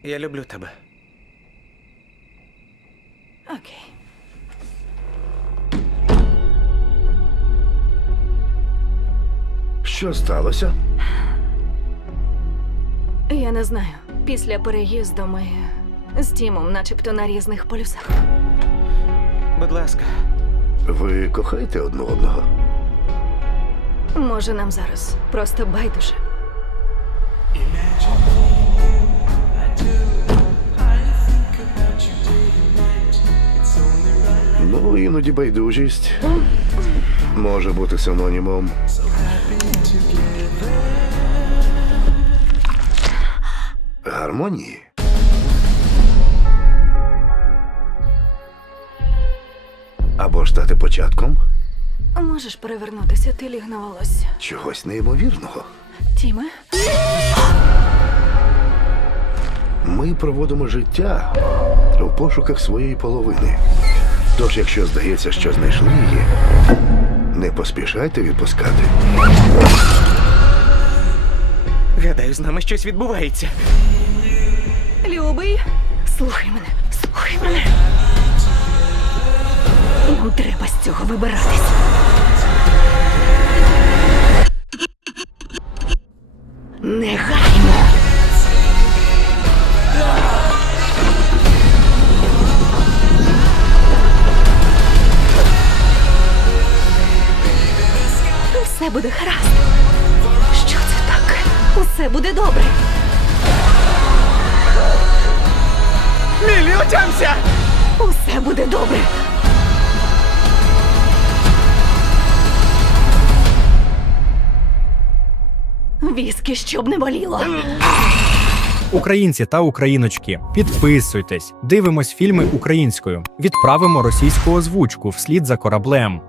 Я люблю тебе. Окей. Що сталося? Я не знаю. Після переїзду ми з Тімом начебто на різних полюсах. Будь ласка. Ви кохаєте одне одного? Може, нам зараз просто байдуже. Ну, іноді байдужість може бути синонімом гармонії. Або ж стати початком Можеш перевернутися, ти ліг на волосся. чогось неймовірного. Тіме? Ми проводимо життя у пошуках своєї половини. Тож, якщо здається, що знайшли її, не поспішайте відпускати. Гадаю, з нами щось відбувається. Любий, слухай мене, слухай мене. Нам треба з цього вибиратись. Негайно. Все буде гаразд. Що це таке? Усе буде добре. Лілі, отямся! Усе буде добре. Віскі, щоб не боліло. Українці та україночки, підписуйтесь, дивимось фільми українською, відправимо російську озвучку вслід за кораблем.